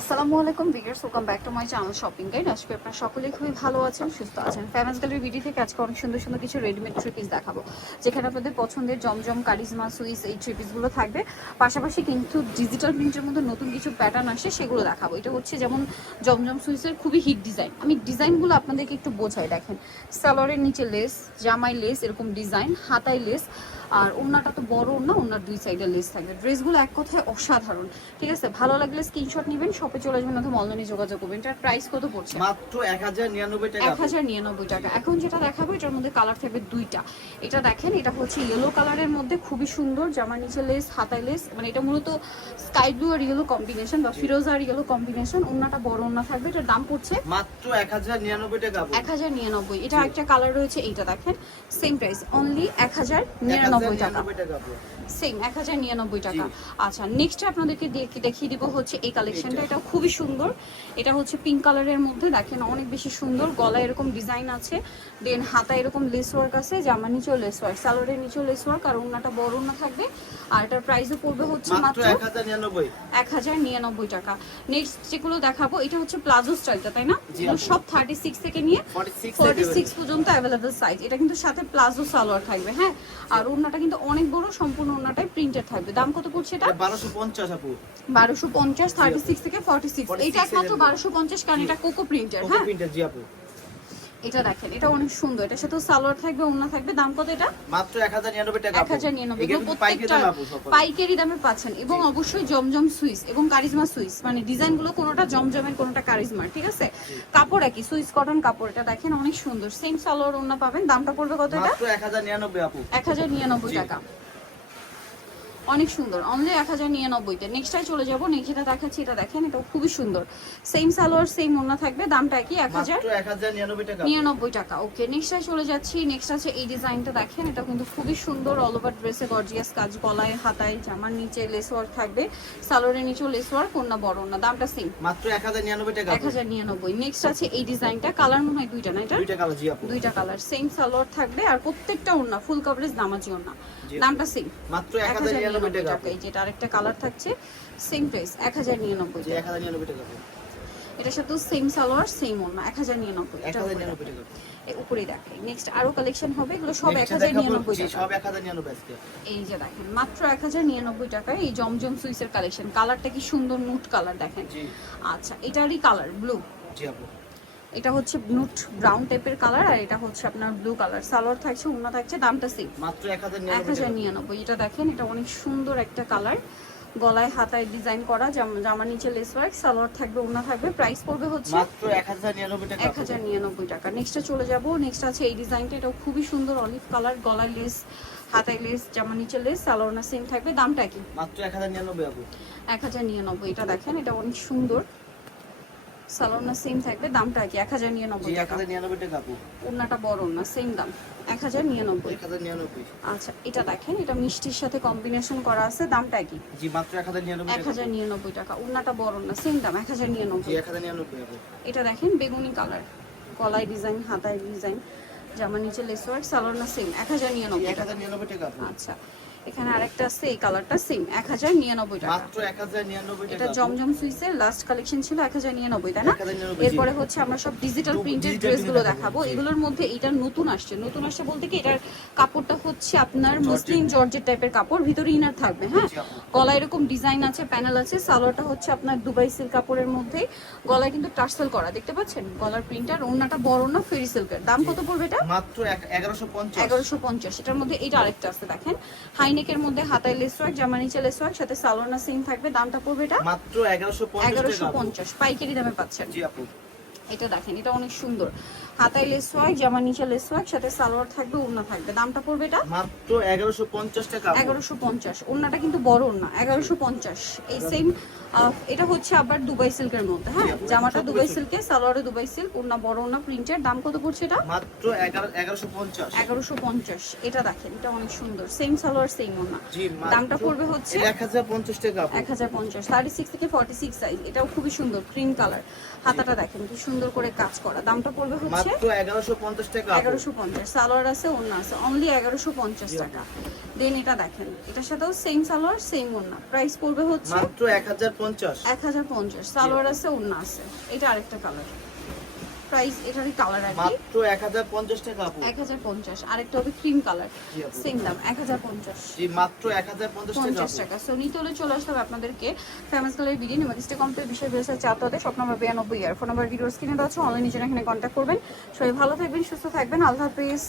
আসসালামু আলাইকুম viewers, welcome back to my channel shopping guide. আজকে আপনারা সকলেই খুবই ভালো আছেন, সুস্থ আছেন। ফেমাস গ্যালারি ভিডিও থেকে আজকে অনেক সুন্দর সুন্দর কিছু রেডিমেড থ্রি পিস দেখাবো, যেখানে আপনাদের পছন্দের জমজম, কারিজমা, সুইস এই থ্রি পিসগুলো থাকবে। পাশাপাশি কিন্তু ডিজিটাল প্রিন্টের মধ্যে নতুন কিছু প্যাটার্ন আসে, সেগুলো দেখাবো। এটা হচ্ছে যেমন জমজম সুইসের খুবই হিট ডিজাইন। আমি ডিজাইনগুলো আপনাদেরকে একটু বোঝাই। দেখেন, সালোয়ারের নিচে লেস, জামাই লেস, এরকম ডিজাইন, হাতায় লেস, আর ওড়নাটা তো বড় ওড়না, ওড়নার দুই সাইডে লেস থাকবে। ড্রেসগুলো এক কথায় অসাধারণ, ঠিক আছে? ভালো লাগলে স্ক্রিনশট নেবেন, শপে চলে আসবেন অথবা অনলাইনে যোগাযোগ করবেন। এটার প্রাইস কত পড়ছে? মাত্র 1099 টাকা। 1099 টাকা। এখন যেটা দেখাবো এটার মধ্যে কালার থাকবে দুইটা। এটা দেখেন, এটা হচ্ছে ইয়েলো কালারের মধ্যে, খুবই সুন্দর। জামার নিচে লেস, হাতায় লেস, মানে এটা মূলত স্কাই ব্লু আর ইয়েলো কম্বিনেশন বা ফিরোজা আর ইয়েলো কম্বিনেশন। ওড়নাটা বড় ওড়না থাকবে। এটার দাম পড়ছে মাত্র 1099 টাকা। 1099। এটা একটা কালার রয়েছে, এইটা দেখেন, সেম প্রাইস, অনলি 1099 টাকা। সেম 1099 টাকা। আচ্ছা, নেক্সট আপনাদেরকে দেখিয়ে দিব হচ্ছে এই কালেকশনটা। এটা খুবই সুন্দর। এটা হচ্ছে পিঙ্ক কালারের মধ্যে, দেখেন অনেক বেশি সুন্দর। গলায় এরকম ডিজাইন আছে, দেন হাতা এরকম লেস ওয়ার্ক আছে, জামার নিচেও লেস ওয়ার্ক, সালোয়ারের নিচেও লেস ওয়ার্ক, আর ওড়নাটা বড় ওড়না থাকবে। আর এটার প্রাইসও পড়বে হচ্ছে মাত্র 1099 টাকা। নেক্সট যেগুলো দেখাবো, এটা হচ্ছে প্লাজো স্টাইলটা, তাই না? সব 36 থেকে নিয়ে 46 পর্যন্ত अवेलेबल সাইজ। এটা কিন্তু সাথে প্লাজো সালোয়ার থাকবে, হ্যাঁ। আর ওড়নাটা কিন্তু অনেক বড়, সম্পূর্ণ ওড়নাটাই প্রিন্টেড থাকবে। দাম কত পড়ছে এটা? 1250 আপু। 1250, 36 থেকে 46। এটা একমাত্র 1250, কারণ এটা কোকো প্রিন্টেড, হ্যাঁ। প্রিন্টেড, জি আপু। এটা দেখেন, এটা অনেক সুন্দর। এটার সাথে সালোয়ার থাকবে, ওড়না থাকবে। দাম কত এটা? মাত্র 1099 টাকা। 1099। প্রত্যেকটা পাইকারি দামে পাচ্ছেন। এবং অবশ্যই জমজম সুইস এবং কারিজমা সুইস, মানে ডিজাইনগুলো কোনোটা জমজমের, কোনোটা কারিজমার, ঠিক আছে? কাপড় একই, সুইস কটন কাপড়। এটা দেখেন অনেক সুন্দর, সেম সালোয়ার ওড়না পাবেন। দামটা পড়বে কত এটা? মাত্র 1099 আপু। 1099 টাকা। অনেক সুন্দর, অনলি 1099 তে। নেক্সটটাই চলে যাবো। নেক্সট যেটা দেখাচ্ছি, এটা দেখেন, এটা খুবই সুন্দর। সেম সালোয়ার, সেম ওড়না থাকবে। দামটা কি? 1099 টাকা। ওকে, নেক্সটটাই চলে যাচ্ছি। নেক্সট আছে এই ডিজাইনটা, দেখেন এটা কিন্তু খুবই সুন্দর। অল ওভার ড্রেসে গর্জিয়াস কাজ, গলায়, হাতায়, জামার নিচে লেস ওয়ার্ক থাকবে, সালোয়ারের নিচেও লেস ওয়ার্ক, ওড়না বড় ওড়না। দামটা সেম, মাত্র 1099 টাকা। 1099। নেক্সট আছে এই ডিজাইনটা, কালার মনে হয় দুইটা, না? এটা দুইটা কালার, জি আপু। দুইটা কালার, সেম সালোয়ার থাকবে, আর প্রত্যেকটা ওড়না ফুল কভারেজ নামাজি ওড়না। দামটা সেম, মাত্র 1099 টাকা। এই যেটা আরেকটা কালার থাকছে, সেম প্রাইস 1099। জি 1099 টাকা। এটার সাথে সেম সালোয়ার, সেম ওড়না, 1099। এটা 1099 টাকা। এই উপরে দেখেন। নেক্সট আরো কালেকশন হবে, এগুলো সব 1099 জি টাকা। সব 1099 আজকে। এই যে দেখেন, মাত্র 1099 টাকায় এই জমজম সুইসের কালেকশন। কালারটা কি সুন্দর, নুট কালার দেখেন। জি আচ্ছা, এটারই কালার ব্লু। জি আপু। এটা হচ্ছে নুট ব্রাউন টাইপের কালার, আর এটা হচ্ছে আপনার ব্লু কালার। সালোয়ার থাকছে, ওড়না থাকছে। দামটা সেম, মাত্র 1099 টাকা। 1099। এটা দেখেন, এটা অনেক সুন্দর একটা কালার। গলায় হাতায় ডিজাইন করা, জামার নিচে লেস ওয়ার্ক, সালোয়ার থাকবে, ওড়না থাকবে। প্রাইস পড়বে হচ্ছে মাত্র 1099 টাকা। 1099 টাকা। নেক্সটে চলে যাব। নেক্সট আছে এই ডিজাইনটা, এটাও খুবই সুন্দর। অলিভ কালার, গলায় লেস, হাতায় লেস, জামার নিচে লেস, সালোয়ার না সেম থাকবে। দামটা কি? মাত্র 1099 আপু। 1099। এটা দেখেন, এটা অনেক সুন্দর। সালোয়ার না সেম থাকবে। দামটা কি? 1099 টাকা। 1099 টাকা আপু। ওড়নাটা বড় ওড়না, সেম দাম 1099। 1099। আচ্ছা, এটা দেখেন, এটা মিষ্টির সাথে কম্বিনেশন করা আছে। দামটা কি? জি মাত্র 1099 টাকা। 1099 টাকা। ওড়নাটা বড় না, সেম দাম 1099। জি 1099 আপু। এটা দেখেন, বেগুনি কালার, গলায় ডিজাইন, হাতায় ডিজাইন, জামার নিচে লেস ওয়ার্ক, সালোয়ার না সেম 1099 টাকা। 1099 টাকা আপু। আচ্ছা, এখানে আরেকটা আছে, এই কালারটা সেম 1099 টাকা। মাত্র 1099 টাকা। এটা জমজম সুইসের লাস্ট কালেকশন ছিল 1099, তাই না? 1099। এরপরে হচ্ছে আমরা সব ডিজিটাল প্রিন্টেড ড্রেসগুলো দেখাবো। এগুলোর মধ্যে এটা নতুন আসছে। নতুন আসছে বলতে কি, এটার কাপড়টা হচ্ছে আপনার মুসলিম জর্জেট টাইপের কাপড়, ভিতরে ইনার থাকবে, হ্যাঁ। গলায় এরকম ডিজাইন আছে, প্যানেল আছে। সালোয়ারটা হচ্ছে আপনার দুবাই সিল্ক কাপড়ের মধ্যে, গলায় কিন্তু টার্সেল করা, দেখতে পাচ্ছেন গলার প্রিন্টার। ওড়নাটা বড় না, ফেরি সিল্কের। দাম কত পড়বে এটা? মাত্র 1150। 1150। এটার মধ্যে এইটা আরেকটা আছে, দেখেন, হাইনেকের মধ্যে হাতায় লেস ওয়ার্ক, জামা নিচে লেস ওয়ার্ক, সাথে সালোয়ার না সেম থাকবে। দামটা পড়বে এটা মাত্র 1150 টাকা। 1150 পাইকারি দামে পাচ্ছেন। জি আপু। এটা দেখেন, এটা অনেক সুন্দর। হাতায় লেস ওয়ার্ক, জামা নিচে লেস ওয়ার্ক, সাথে সালোয়ার থাকবে, ওড়না থাকবে। দামটা পড়বে এটা মাত্র 1150 টাকা। 1150। ওড়নাটা কিন্তু বড় ওড়না, 1150। এই সেম, এটা হচ্ছে আবার দুবাই সিল্কের মধ্যে, হ্যাঁ। জামাটা দুবাই সিল্কে, সালোয়ারে দুবাই সিল্ক, ওড়না বড় ওড়না প্রিন্টের। দাম কত পড়ছে এটা? মাত্র 1150। 1150। এটা দেখেন, এটা অনেক সুন্দর, সেম সালোয়ার সেম ওড়না। জি দামটা পড়বে হচ্ছে 1050 টাকা আপু। 1050। 36 থেকে 46 সাইজ। এটাও খুবই সুন্দর, ক্রিম কালার। হাতাটা দেখেন কি সুন্দর করে কাজ করা। দামটা পড়বে হচ্ছে মাত্র 1150 টাকা। 1150। সালোয়ার আছে, ওড়না আছে, অনলি 1150 টাকা। দেন এটা দেখেন, এটার সাথেও সেম সালোয়ার সেম ওড়না। প্রাইস পড়বে হচ্ছে মাত্র 1050 1050 সালোয়ার আছে ওড়না আছে। এটা আরেকটা কালার, প্রাইস এটারই কালার আর কি মাত্র 1050 টাকা আপু 1050। আরেকটা হবে ক্রিম কালার, জি আপু। সেম দাম 1050 জি মাত্র 1050 টাকা 50 আপু। টাকা। সো নিতে হলে চলে আসতে হবে আপনাদেরকে ফেমাস কালার বিডিন মেগাস্টে কমপ্লিট বিষয় বেসে চাতাতে শপ নাম্বার 92 ইয়ার ফোন নাম্বার ভিডিও স্ক্রিনে দেওয়া আছে, অনলাইনে জন্য এখানে কন্ট্যাক্ট করবেন। সবাই ভালো থাকবেন, সুস্থ থাকবেন, আল্লাহ হাফেজ।